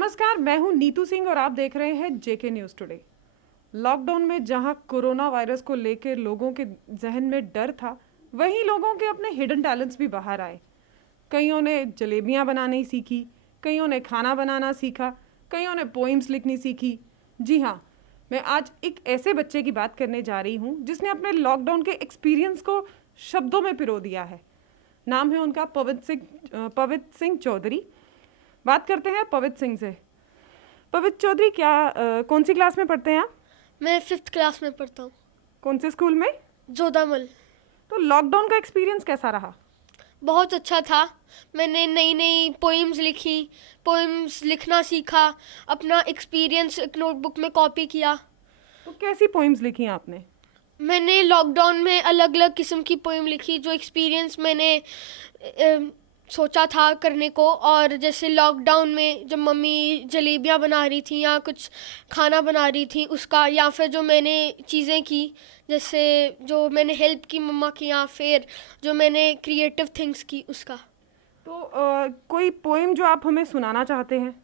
नमस्कार, मैं हूं नीतू सिंह और आप देख रहे हैं जेके न्यूज़ टुडे। लॉकडाउन में जहां कोरोना वायरस को लेकर लोगों के जहन में डर था, वहीं लोगों के अपने हिडन टैलेंट्स भी बाहर आए। कईयों ने जलेबियां बनानी सीखी, कईयों ने खाना बनाना सीखा, कईयों ने पोइम्स लिखनी सीखी। जी हाँ, मैं आज एक ऐसे बच्चे की बात करने जा रही हूँ जिसने अपने लॉकडाउन के एक्सपीरियंस को शब्दों में पिरो दिया है। नाम है उनका पवित्र सिंह चौधरी। बात करते हैं पवित्र सिंह से। पवित्र चौधरी, कौन सी क्लास में पढ़ते हैं आप? मैं 5th क्लास में पढ़ता हूँ। कौन से स्कूल में? जोधामल। तो लॉकडाउन का एक्सपीरियंस कैसा रहा? बहुत अच्छा था। मैंने नई नई पोइम्स लिखी, पोइम्स लिखना सीखा, अपना एक्सपीरियंस एक नोटबुक में कॉपी किया। तो कैसी पोइम्स लिखी आपने? मैंने लॉकडाउन में अलग अलग किस्म की पोइम लिखी, जो एक्सपीरियंस मैंने सोचा था करने को। और जैसे लॉकडाउन में जब मम्मी जलेबियाँ बना रही थी या कुछ खाना बना रही थी उसका, या फिर जो मैंने चीज़ें की, जैसे जो मैंने हेल्प की मम्मा की, या फिर जो मैंने क्रिएटिव थिंग्स की उसका। तो कोई पोइम जो आप हमें सुनाना चाहते हैं?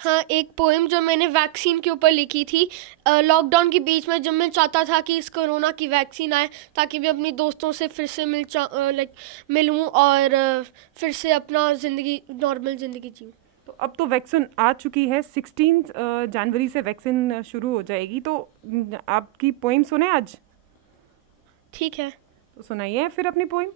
हाँ, एक पोएम जो मैंने वैक्सीन के ऊपर लिखी थी। लॉकडाउन के बीच में जब मैं चाहता था कि इस कोरोना की वैक्सीन आए ताकि मैं अपनी दोस्तों से फिर से मिलूँ और फिर से अपना नॉर्मल ज़िंदगी जीऊँ। तो अब तो वैक्सीन आ चुकी है, 16 जनवरी से वैक्सीन शुरू हो जाएगी। तो आपकी पोइम सुने आज? ठीक है, तो सुनाइए फिर अपनी पोइम।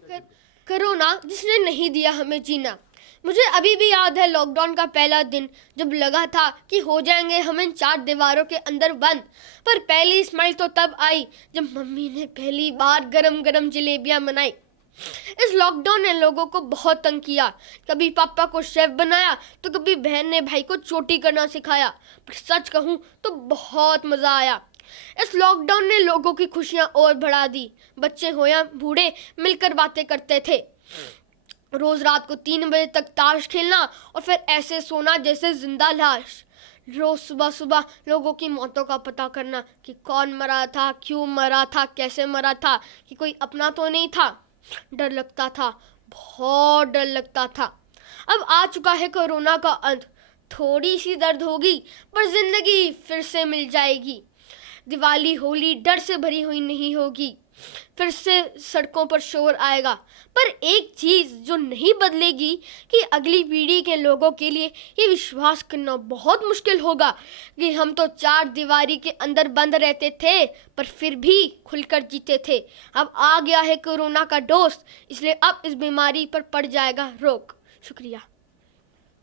कोरोना जिसने नहीं दिया हमें जीना। मुझे अभी भी याद है लॉकडाउन का पहला दिन, जब लगा था कि हो जाएंगे हम इन 4 दीवारों के अंदर बंद। पर पहली स्माइल तो तब आई जब मम्मी ने पहली बार गरम गरम जलेबियां बनाई। इस लॉकडाउन ने लोगों को बहुत तंग किया। कभी पापा को शेफ बनाया तो कभी बहन ने भाई को चोटी करना सिखाया। पर सच कहूँ तो बहुत मज़ा आया। इस लॉकडाउन ने लोगों की खुशियाँ और बढ़ा दी। बच्चे हो या बूढ़े मिलकर बातें करते थे। रोज रात को 3 बजे तक ताश खेलना और फिर ऐसे सोना जैसे जिंदा लाश। रोज सुबह सुबह लोगों की मौतों का पता करना कि कौन मरा था, क्यों मरा था, कैसे मरा था, कि कोई अपना तो नहीं था। डर लगता था, बहुत डर लगता था। अब आ चुका है कोरोना का अंत। थोड़ी सी दर्द होगी पर जिंदगी फिर से मिल जाएगी। दिवाली होली डर से भरी हुई नहीं होगी। फिर से सड़कों पर शोर आएगा। पर एक चीज़ जो नहीं बदलेगी कि अगली पीढ़ी के लोगों के लिए ये विश्वास करना बहुत मुश्किल होगा कि हम तो 4 दीवारी के अंदर बंद रहते थे पर फिर भी खुलकर जीते थे। अब आ गया है कोरोना का दोस्त, इसलिए अब इस बीमारी पर पड़ जाएगा रोक। शुक्रिया।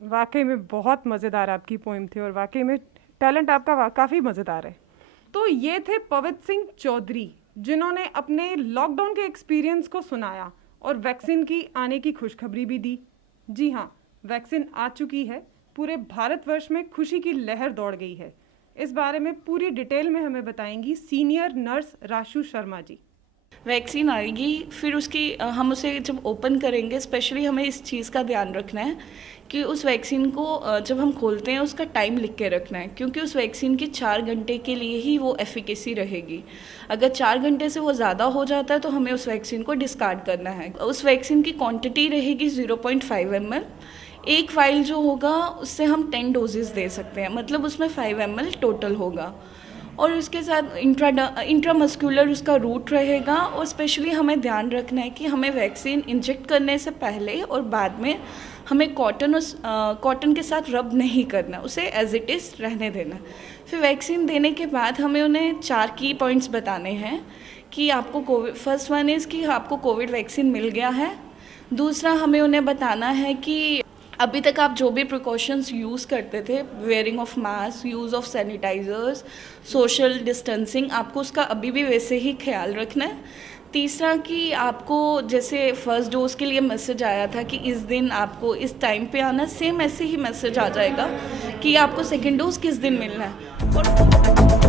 वाकई में बहुत मज़ेदार आपकी पोइम थी और वाकई में टैलेंट आपका काफ़ी मज़ेदार है। तो ये थे पवित्र सिंह चौधरी, जिन्होंने अपने लॉकडाउन के एक्सपीरियंस को सुनाया और वैक्सीन की आने की खुशखबरी भी दी। जी हाँ, वैक्सीन आ चुकी है। पूरे भारतवर्ष में खुशी की लहर दौड़ गई है। इस बारे में पूरी डिटेल में हमें बताएंगी senior nurse Rashu Sharma ji. Vaccine आएगी, फिर उसकी हम उसे जब ओपन करेंगे, स्पेशली हमें इस चीज़ का ध्यान रखना है कि उस वैक्सीन को जब हम खोलते हैं उसका टाइम लिख के रखना है, क्योंकि उस वैक्सीन की 4 घंटे के लिए ही वो एफिकेसी रहेगी। अगर 4 घंटे से वो ज़्यादा हो जाता है तो हमें उस वैक्सीन को डिस्कार्ड करना है। उस वैक्सीन की क्वांटिटी रहेगी 0.5 ml। एक फाइल जो होगा उससे हम 10 डोजेज़ दे सकते हैं, मतलब उसमें 5 ml टोटल होगा। और उसके साथ इंट्रामस्कुलर उसका रूट रहेगा। और स्पेशली हमें ध्यान रखना है कि हमें वैक्सीन इंजेक्ट करने से पहले और बाद में हमें कॉटन के साथ रब नहीं करना, उसे एज इट इज़ रहने देना। फिर वैक्सीन देने के बाद हमें उन्हें 4 की पॉइंट्स बताने हैं कि आपको कोविड, फर्स्ट वन इज़ कि आपको कोविड वैक्सीन मिल गया है। दूसरा, हमें उन्हें बताना है कि अभी तक आप जो भी प्रिकॉशंस यूज़ करते थे, wearing of mask, use of sanitisers, social distancing, आपको उसका अभी भी वैसे ही ख्याल रखना है। तीसरा कि आपको जैसे फर्स्ट डोज के लिए मैसेज आया था कि इस दिन आपको इस टाइम पे आना, सेम ऐसे ही मैसेज आ जाएगा कि आपको सेकेंड डोज किस दिन मिलना है। और